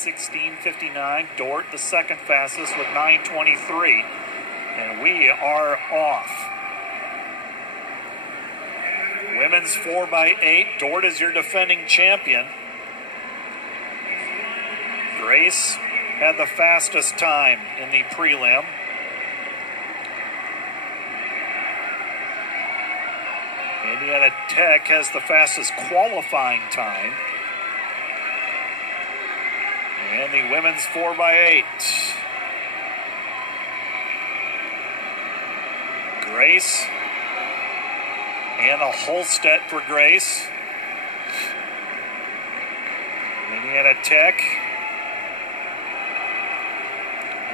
16:59. Dort, the second fastest, with 9:23. And we are off. Women's 4x8. Dort is your defending champion. Grace had the fastest time in the prelim. Indiana Tech has the fastest qualifying time. And the women's 4x8. Grace and a Holstead for Grace. Indiana Tech.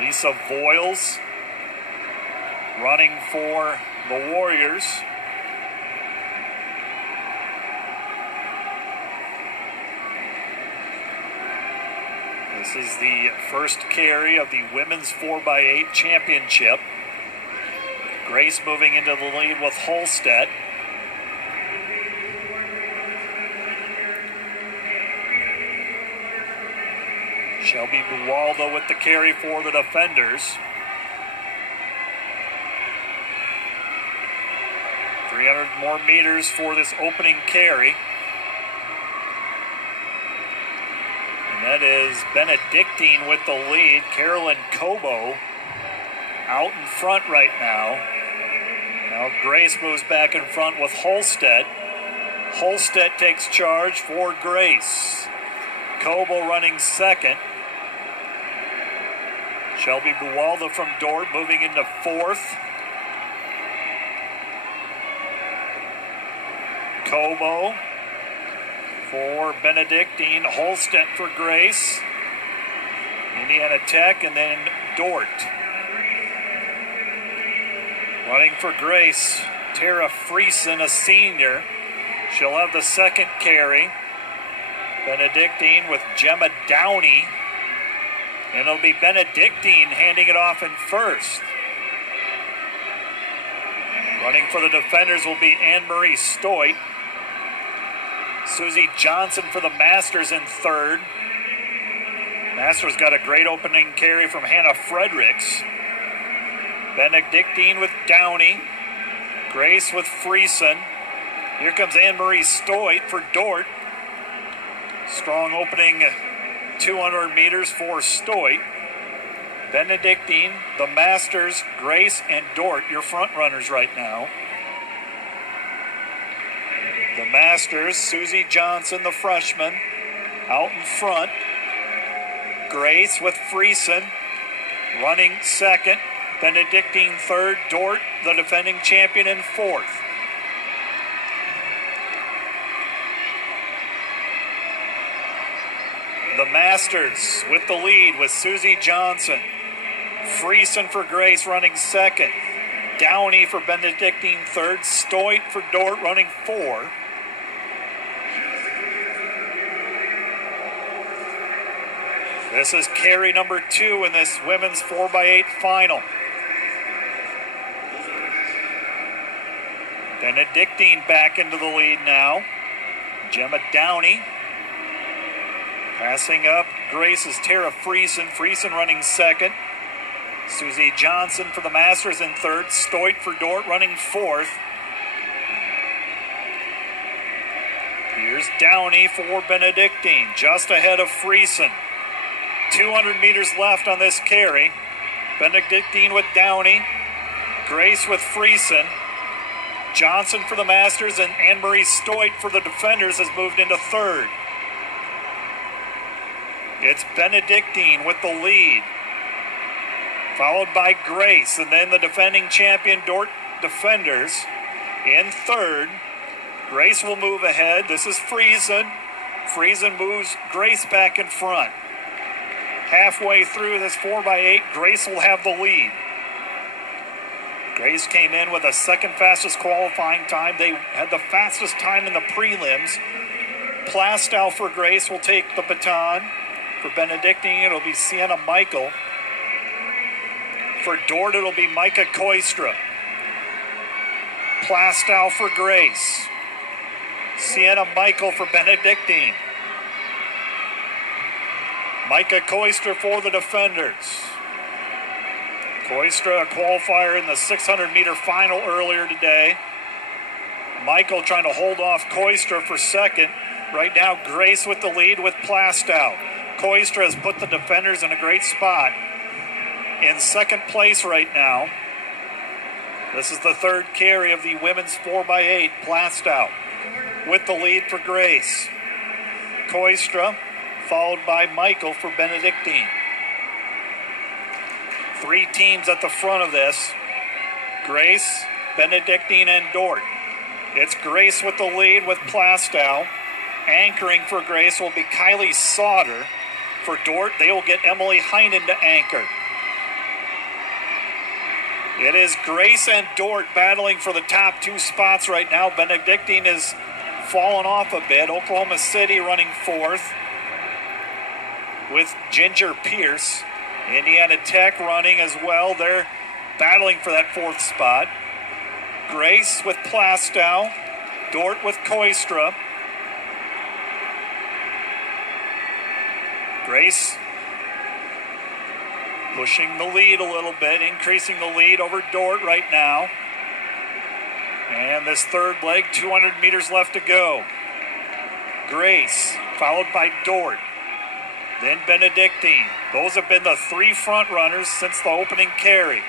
Lisa Voiles running for the Warriors. This is the first carry of the women's 4x8 championship. Grace moving into the lead with Holstead. Shelby Buwalda with the carry for the defenders. 300 more meters for this opening carry. And that is Benedictine with the lead. Carolyn Cobo out in front right now. Now Grace moves back in front with Holstead. Holstead takes charge for Grace. Cobo running second. Shelby Buwalda from Dort moving into fourth. Cobo for Benedictine. Holstead for Grace. Indiana Tech, and then Dort. Running for Grace, Tara Friesen, a senior. She'll have the second carry. Benedictine with Gemma Downey. And it'll be Benedictine handing it off in first. Running for the defenders will be Anne-Marie Stoit. Susie Johnson for the Masters in third. Masters got a great opening carry from Hannah Fredericks. Benedictine with Downey. Grace with Friesen. Here comes Anne-Marie Stoit for Dort. Strong opening 200 meters for Stoit. Benedictine, the Masters, Grace, and Dort, your front runners right now. The Masters, Susie Johnson, the freshman, out in front. Grace with Friesen running second. Benedictine third. Dort, the defending champion, in fourth. The Masters with the lead with Susie Johnson. Friesen for Grace running second. Downey for Benedictine third. Stoit for Dort running four. This is carry number 2 in this women's 4x8 final. Benedictine back into the lead now. Gemma Downey. Passing up, Grace is Tara Friesen. Friesen running second. Susie Johnson for the Masters in third. Stoit for Dort running fourth. Here's Downey for Benedictine, just ahead of Friesen. 200 meters left on this carry. Benedictine with Downey. Grace with Friesen. Johnson for the Masters, and Anne-Marie Stoit for the defenders has moved into third. It's Benedictine with the lead, followed by Grace, and then the defending champion Dort defenders in third. Grace will move ahead. This is Friesen. Friesen moves Grace back in front. Halfway through this 4x8, Grace will have the lead. Grace came in with the second fastest qualifying time. They had the fastest time in the prelims. Plastow for Grace will take the baton. For Benedictine, it'll be Sienna Michael. For Dort, it'll be Micah Koistra. Plastow for Grace. Sienna Michael for Benedictine. Micah Koistra for the defenders. Koistra, a qualifier in the 600-meter final earlier today. Michael trying to hold off Koistra for second. Right now, Grace with the lead with Plastow. Koistra has put the defenders in a great spot. In second place right now. This is the third carry of the women's 4x8. Plastow with the lead for Grace. Koistra followed by Michael for Benedictine. Three teams at the front of this. Grace, Benedictine, and Dort. It's Grace with the lead with Plastow. Anchoring for Grace will be Kylie Sauter. For Dort, they will get Emily Heinen to anchor. It is Grace and Dort battling for the top two spots right now. Benedictine has fallen off a bit. Oklahoma City running fourth with Ginger Pierce. Indiana Tech running as well. They're battling for that fourth spot. Grace with Plastow. Dort with Koistra. Grace pushing the lead a little bit, increasing the lead over Dort right now. And this third leg, 200 meters left to go. Grace, followed by Dort. Then Benedictine. Those have been the three front runners since the opening carry.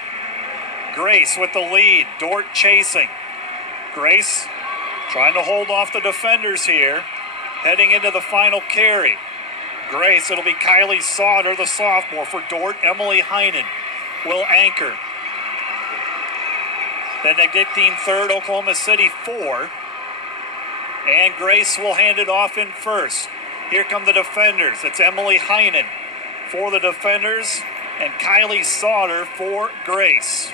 Grace with the lead, Dort chasing. Grace trying to hold off the defenders here, heading into the final carry. Grace, it'll be Kylie Sauter, the sophomore. For Dort, Emily Heinen will anchor. Benedictine third, Oklahoma City four. And Grace will hand it off in first. Here come the defenders. It's Emily Heinen for the defenders and Kylie Sauter for Grace.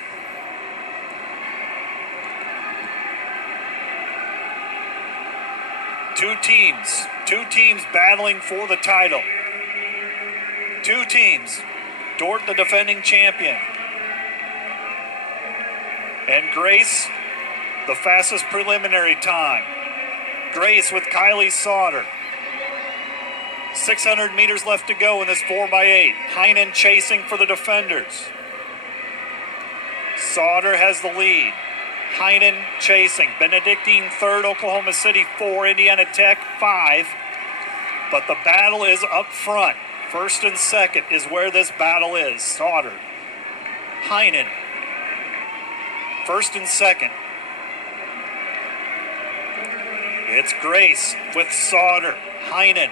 Two teams battling for the title. Two teams. Dort, the defending champion. And Grace, the fastest preliminary time. Grace with Kylie Sauter. 600 meters left to go in this 4x8. Heinen chasing for the defenders. Sauter has the lead. Heinen chasing. Benedictine third, Oklahoma City 4, Indiana Tech 5. But the battle is up front. First and second is where this battle is. Sauter. Heinen. First and second. It's Grace with Sauter. Heinen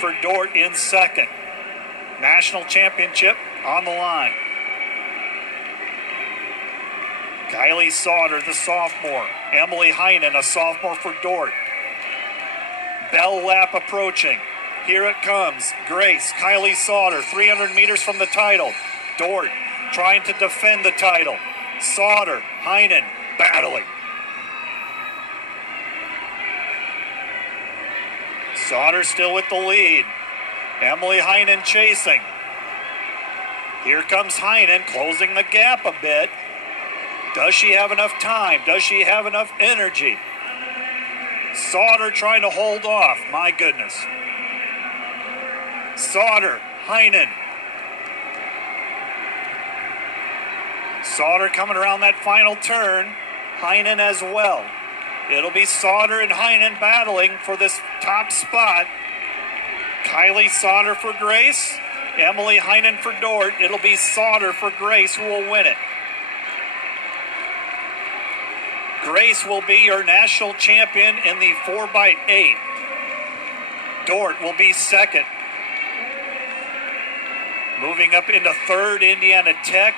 for Dort in second. National championship on the line. Kylie Sauter, the sophomore. Emily Heinen, a sophomore for Dort. Bell lap approaching. Here it comes. Grace, Kylie Sauter, 300 meters from the title. Dort trying to defend the title. Sauter, Heinen battling. Sauter still with the lead. Emily Heinen chasing. Here comes Heinen closing the gap a bit. Does she have enough time? Does she have enough energy? Sauter trying to hold off. My goodness. Sauter, Heinen. Sauter coming around that final turn. Heinen as well. It'll be Sauter and Heinen battling for this top spot. Kylie Sauter for Grace. Emily Heinen for Dort. It'll be Sauter for Grace who will win it. Grace will be your national champion in the 4x8. Dort will be second. Moving up into third, Indiana Tech.